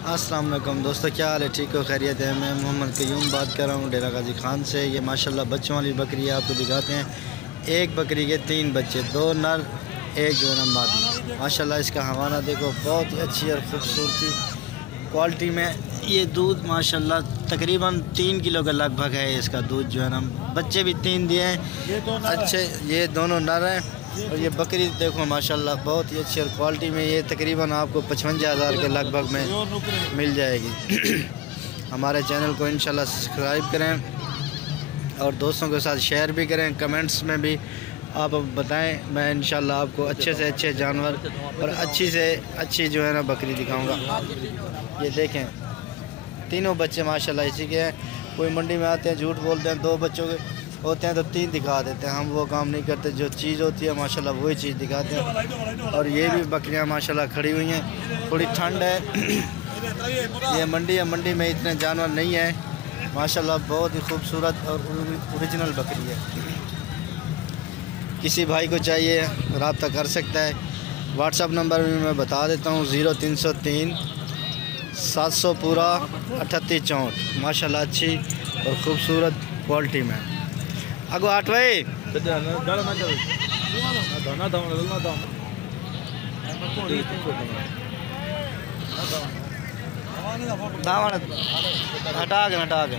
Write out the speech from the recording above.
अस्सलाम वालेकुम दोस्तों, क्या हाल है? ठीक हो, खैरियत है? मैं मोहम्मद कयूम बात कर रहा हूँ डेरा गाजी खान से। ये माशाल्लाह बच्चों वाली बकरी है, आपको दिखाते हैं। एक बकरी के 3 बच्चे, 2 नर एक जो है मादी। माशाल्लाह इसका हवाना देखो, बहुत ही अच्छी और ख़ूबसूरती क्वालिटी में। ये दूध माशाल्लाह तकरीबन 3 किलो का लगभग है इसका दूध जो है ना। बच्चे भी 3 दिए हैं अच्छे, ये दोनों नर हैं। और ये बकरी देखो माशाल्लाह बहुत ही अच्छी और क्वालिटी में। ये तकरीबन आपको 55,000 के लगभग में मिल जाएगी। हमारे चैनल को इंशाल्लाह सब्सक्राइब करें और दोस्तों के साथ शेयर भी करें। कमेंट्स में भी आप बताएं, मैं इंशाल्लाह आपको अच्छे से अच्छे जानवर और अच्छी से अच्छी जो है ना बकरी दिखाऊंगा। ये देखें, तीनों बच्चे माशाल्लाह इसी के हैं। कोई मंडी में आते हैं झूठ बोलते हैं, 2 बच्चों के होते हैं तो 3 दिखा देते हैं। हम वो काम नहीं करते, जो चीज़ होती है माशाल्लाह वही चीज़ दिखाते हैं। और ये भी बकरियां माशाल्लाह खड़ी हुई हैं, थोड़ी ठंड है। ये मंडी है, मंडी में इतने जानवर नहीं है माशाल्लाह। बहुत ही खूबसूरत और ओरिजिनल बकरी है। किसी भाई को चाहिए रब्ता कर सकता है। व्हाट्सअप नंबर भी मैं बता देता हूँ, 0303 700 पूरा 38 64। माशाल्लाह अच्छी और ख़ूबसूरत क्वालिटी में। अगो 8 भाई हटा के